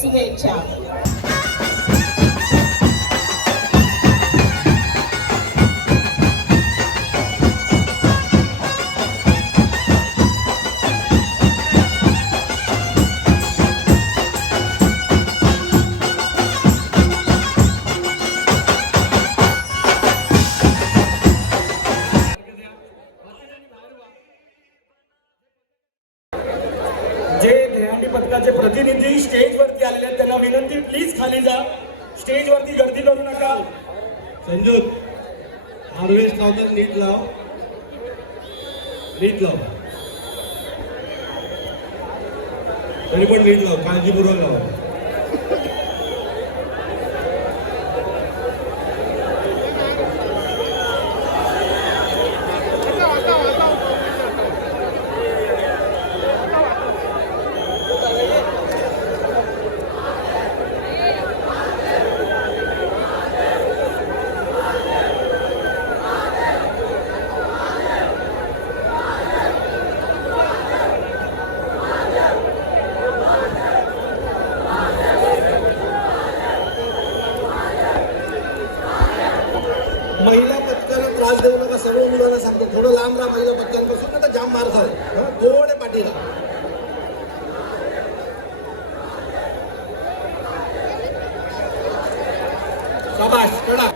शुभेच्छा. पथकाचे प्रतिनिधी स्टेज वरती आलेले आहेत, त्यांना विनंती प्लीज खाली जा, स्टेज वरती गर्दी करू नका. संजूत हार्वेस्ट लावतात, नीट लाव, नीट लाव, तरी पण नीट लाव, काळजीपूर्वक लाव. महिला पथकाला त्रास देऊ नका, सर्व मुलांना सांगतो थोडं लांब राहा महिला पथकांपासून, आता जाम मार झाला. थोडे पाठीला. शाबाश, कडा.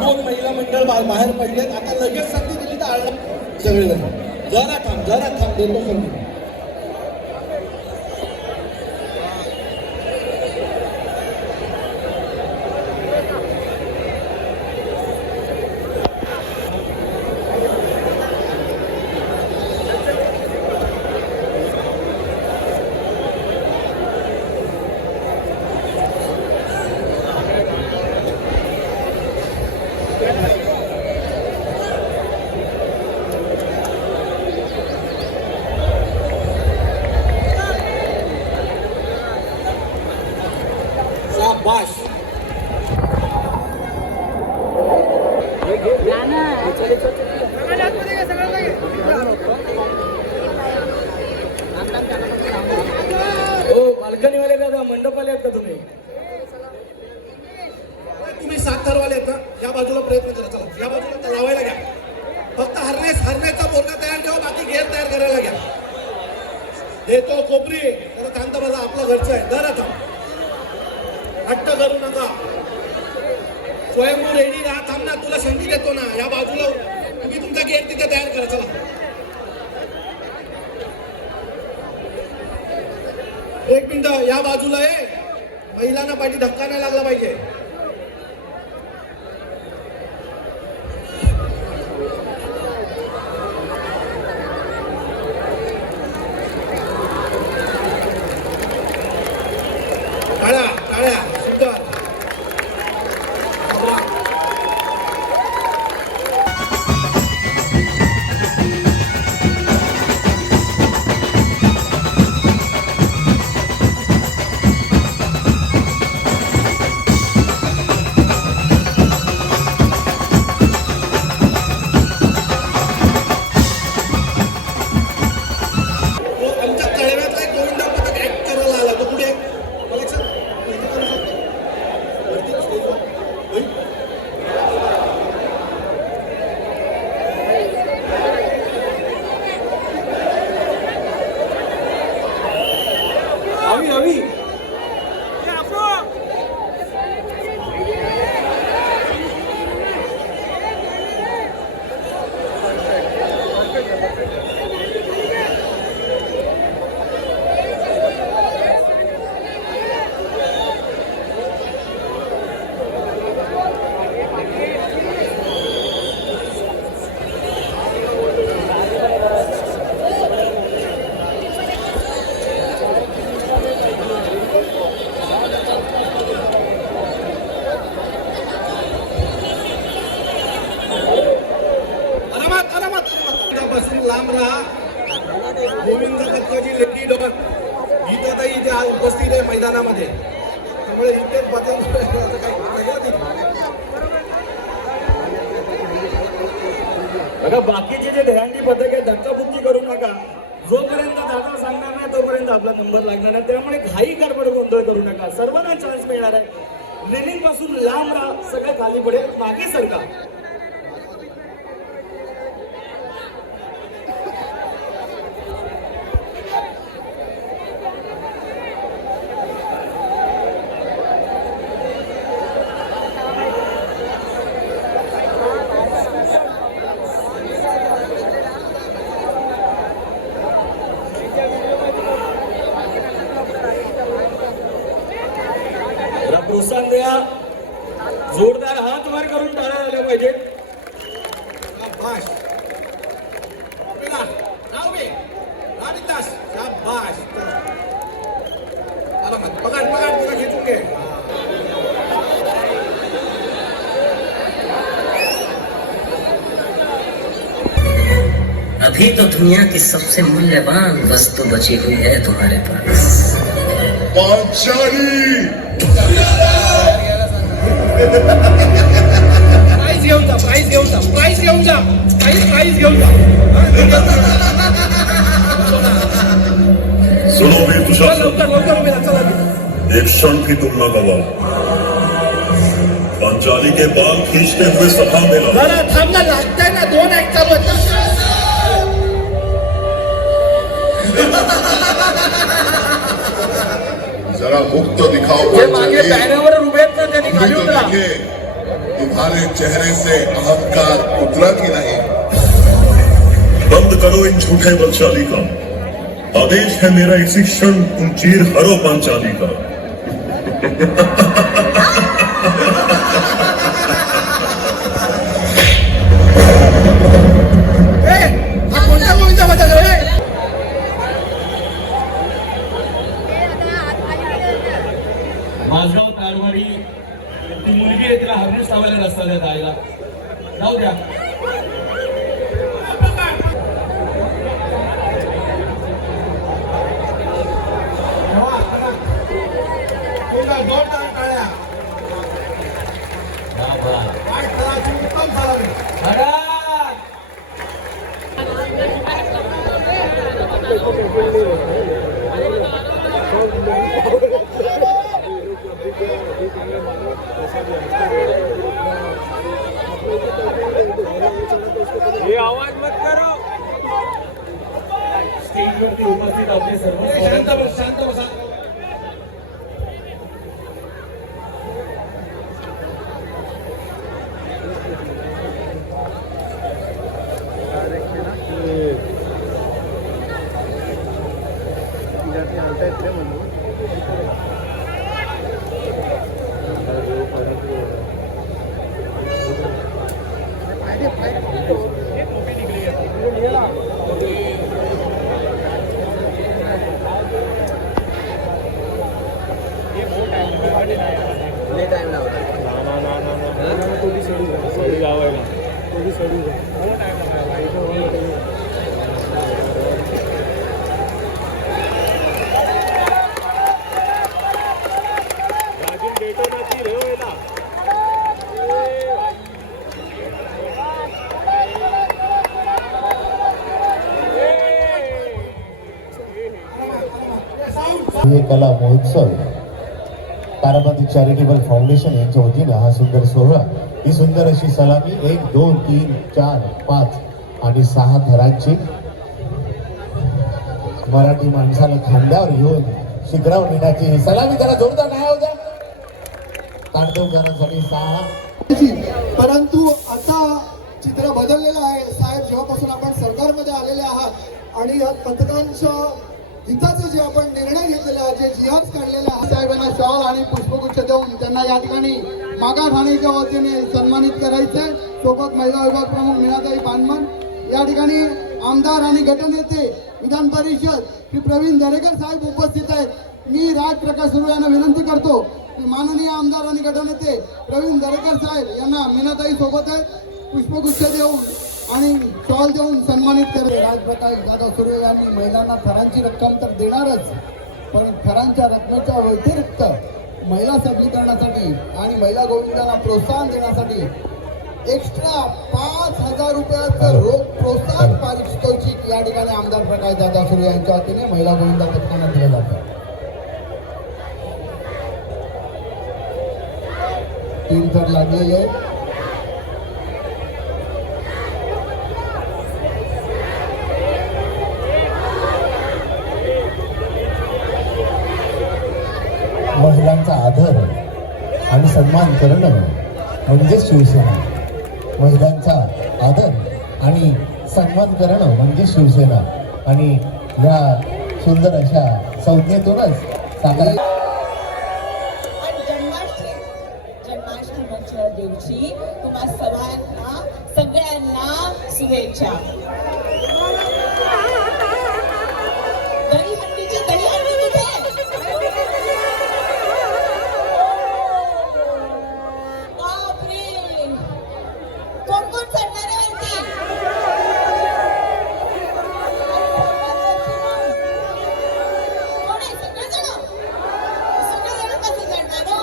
दोन महिला मंडळ बाहेर पडलेत, आता लगेच संधी दिली तर आळला सगळेजण. जरा थांब देतो संधी. शाबाश. बाल्कनीवाले दादा, मंडपाले आहेत का तुम्ही? तुम्ही साखरवाले आहेत ना, या बाजूला प्रयत्न करा. चला या बाजूला लावायला घ्या. फक्त हरण्याचा बोर्डा तयार ठेवा, बाकी घेर तयार करायला घ्या. देतो कोपरी, त्याला कांदा बघा, आपलं घरचं आहे. जरा थांब, हट्ट करू नका. स्वयंभू रेडी राहा. थांब ना, तुला संधी देतो ना. या बाजूला तुम्ही तुमचा गेट तिथे तयार करा. चला एक मिनिट, या बाजूला आहे. महिलांना पाठी धक्का नाही लागला पाहिजे. टाळ्या सुंदर. लांब राहा. गोविंद दत्ताजी लेकी डॉन उपस्थित आहे मैदानामध्ये, त्यामुळे इथे बदल आता काही वेगळं नाही. बघा बाकीचे जे दहीहंडी पथक आहे धक्काबुक्की करू नका. जोपर्यंत दादा सांगणार नाही तोपर्यंत आपला नंबर लागणार नाही. त्यामुळे घाई गडबड गोंधळ करू नका. सर्वांना चान्स मिळणार आहे. लिनिंग पासून लांब राहा, सगळं खाली पडेल, मागे सरका. जरा प्रोत्साहन द्या. जोरदार हात वर करून टाळ्या झाल्या पाहिजे. शाबाश. राव बे. राविदास. शाबाश. चला मग पकड पकड तुला घेऊन घे. अभी तो दुनिया की सबसे मूल्यवान वस्तु बची हुई है तुम्हारे पास. प्राइस घेऊन जा, प्राइस घेऊन जा, प्राइस घेऊन जा, प्राइस घेऊन जा. सुनो वीर तुषार, लवकर लवकर उभे राहा, चला. एक क्षण भी तुम न गवाओ. पांचाली के बाल खींचते हुए सभा में लाओ. जरा थांब ना, लागतंय ना 2 ऍक्ट चालू. जरा मुक्त दिखाओ जे मागे बॅनरवर उभे आहेत ना त्यांनी खाली तो उतरा. देखे तुम्हारे चेहरे से अहंकार उतरा कि नहीं. बंद करो इन झूठे बलशाली का. आदेश है मेरा, इसी क्षण तुम चीर हरो पांचाली का. हा कोणत्या गोविंदा बद्दल रे? माझगाव कारवारी ती मुलगी आहे, तिला हार्नेस लावायला रस्ता द्या जायला. जाऊ द्या. जोरदार टाळ्या. काय खेळाची उत्तम झाला. स्टेजवरती उपस्थित आपले सर्व शांत बस, शांत बसा. हे कला महोत्सव तारापंथी चॅरिटेबल फाउंडेशन यांच्या वतीनं हा सुंदर सोहळा, ही सुंदर अशी सलामी 1, 2, 3, 4, 5 आणि 6 थरांची मराठी माणसाला खांद्यावर घेऊन शिखरावर नेण्याची ही सलामी. जरा जोरदार नाही होत्या तांडवकरांसाठी 6. परंतु आता चित्र बदललेलं आहे साहेब. जेव्हापासून आपण सरकारमध्ये आलेले आहात आणि या पथकांच्या हिताचे जे आपण निर्णय घेतलेले आहे, जे जिहाद काढलेले आहे, साहेबांना शॉल आणि पुष्पगुच्छ देऊन त्यांना या ठिकाणी मागा ठाणेच्या वतीने सन्मानित करायचे. सोबत महिला विभाग प्रमुख मीनाताई पानमन, या ठिकाणी आमदार आणि गटनेते विधान परिषद श्री प्रवीण दरेकर साहेब उपस्थित आहेत. मी राज प्रकाश सुरू यांना विनंती करतो की माननीय आमदार आणि गटनेते प्रवीण दरेकर साहेब यांना मीनाताई सोबत आहेत पुष्पगुच्छ देऊन आणि शॉल देऊन सन्मानित करते. राजप्रकाश दादा सुर्वे यांनी महिलांना थरांची रक्कम तर देणारच, पण थरांच्या रकमेच्या व्यतिरिक्त महिला सबलीकरणासाठी आणि महिला गोविंदाला प्रोत्साहन देण्यासाठी एक्स्ट्रा 5,000 रुपयाचं रोख प्रोत्साहन पारितोषिक या ठिकाणी आमदार प्रकाश दादा सुरू यांच्या वतीने महिला गोविंदा पथकांना दिलं जातं. 3 थर लागलेले आहेत. महिलांचा आदर आणि सन्मान करणं म्हणजे शिवसेना. महिलांचा आदर आणि सन्मान करणं म्हणजे शिवसेना. आणि या सुंदर अशा संज्ञेतूनच साकार आणि जन्माष्टमीच्या दिवशी तुम्हा सर्वांना सगळ्यांना शुभेच्छा. दहीहंडीची दहीहंडी कुठे? बापरे, कोण कोण चढणार आहे वरती? कोण आहे? सगळेजण कसं चढणार हो?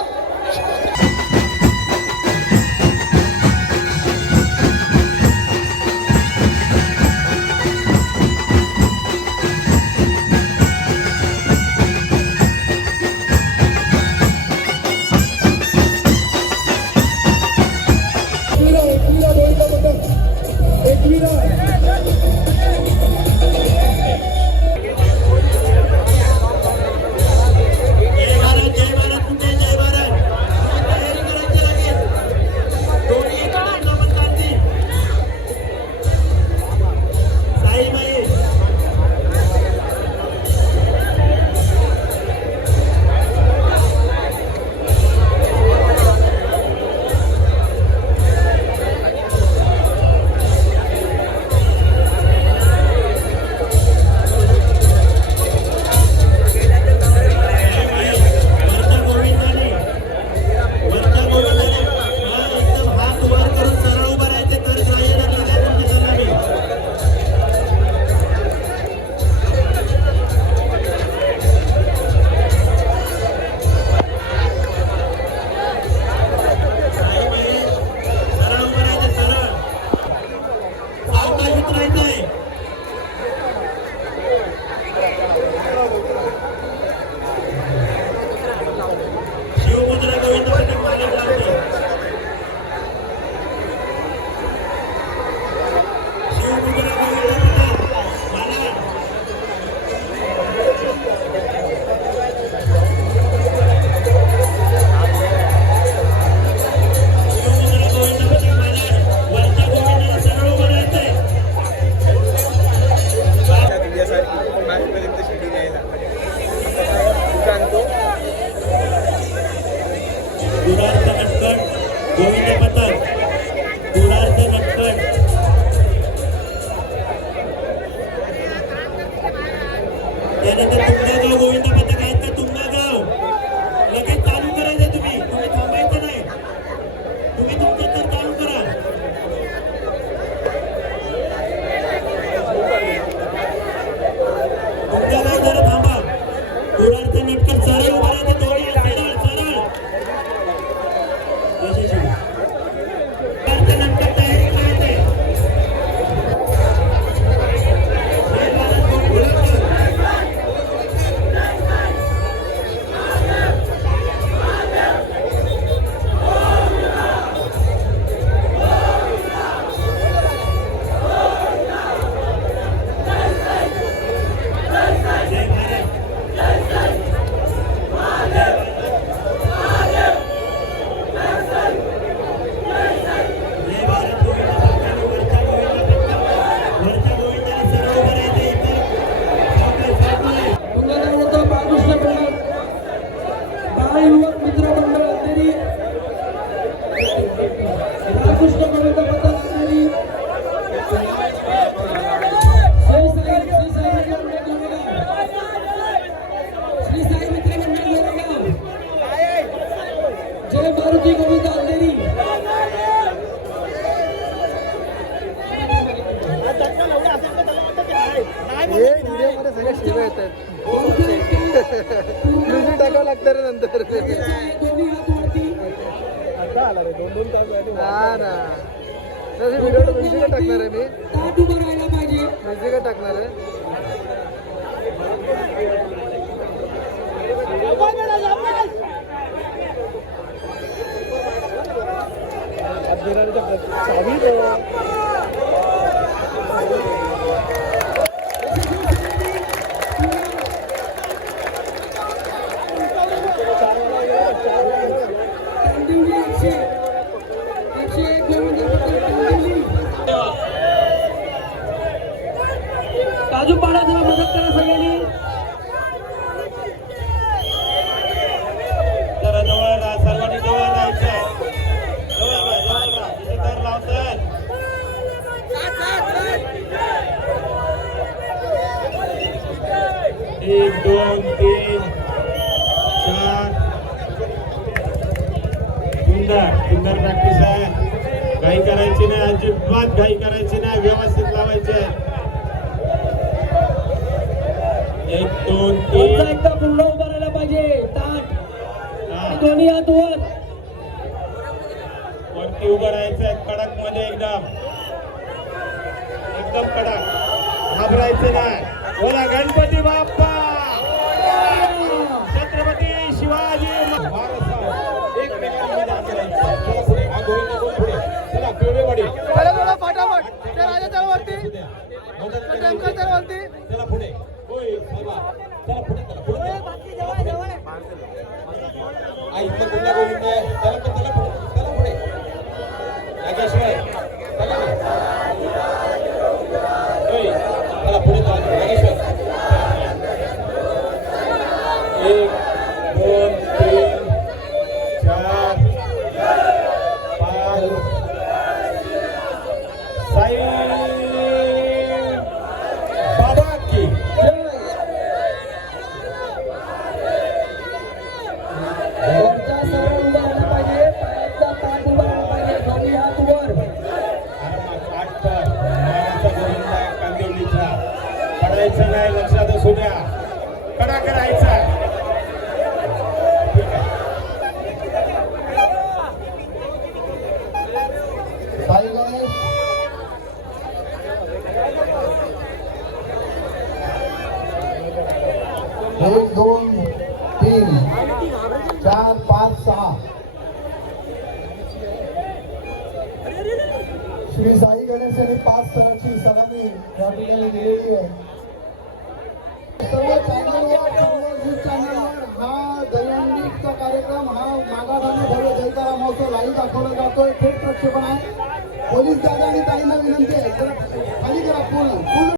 व्हिडिओ मध्ये सगळे शिवे येतात. म्युझिक टाकावं लागतं रे नंतर दोन्ही हात वरती. आता आला रे 2-2 तास झाले ना व्हिडिओ म्युझिक टाकणार आहे मी ताट उभं राहायला पाहिजे. म्युझिक टाकणार आहे चावी तांदिवली 101 किलोमीटर तांदिवली. काजू पाडा जरा मदत करा सगळ्यांनी. जरा जवळ राहा सर्वांनी जवळ राहायचं जवळ राहा तिथे दर लावतात 1 2 3 4 सुंदर प्रॅक्टिस आहे घाई करायची नाही अजिबात घाई करायची नाही व्यवस्थित लावायचे 1 2 3 एकदा पूर्ण उभं राहायला पाहिजे. ताट आणि दोन्ही हात वर. वरती उभं राहायचंय कडक मध्ये एकदम कडक घाबरायचं नाही. बोला गणपती बाप्पा छत्रपती शिवाजी महाराज. एकमेकांमध्ये आचरायचं. चला पुढे हा गोविंद बोल पुढे चला पिवळेवाडी थोडा फटाफट ते राजा चल वरती टेमकर चल वरती चला पुढे होय साहेबा चला पुढे आई इथं कुठला गोविंद आहे चला पुढे नागेश्वर चला होय चला पुढे नागेश्वर 1 2 3 4 5 साई बाबा की वरचा सरळ उभा राहायला पाहिजे. पायाचा ताट उभा राहायला पाहिजे. दोन्ही हात वर. कांदिवलीचा पडायचं नाही लक्षात असू द्या कडा करायचा साई गणेश 1 2 3 4 5 6 श्री साई गणेश यांनी 5 स्तराची सलामी या ठिकाणी दिलेली आहे. सर्व चॅनलवर न्यूज चॅनलवर हा दहीहंडीचा कार्यक्रम हा मागाधानी भव्य जयकारा महोत्सव लाईव्ह दाखवला जातोय. थेट प्रक्षेपण आहे. पोलीस दादा आणि ताईंना विनंती आहे खाली करा पूर्ण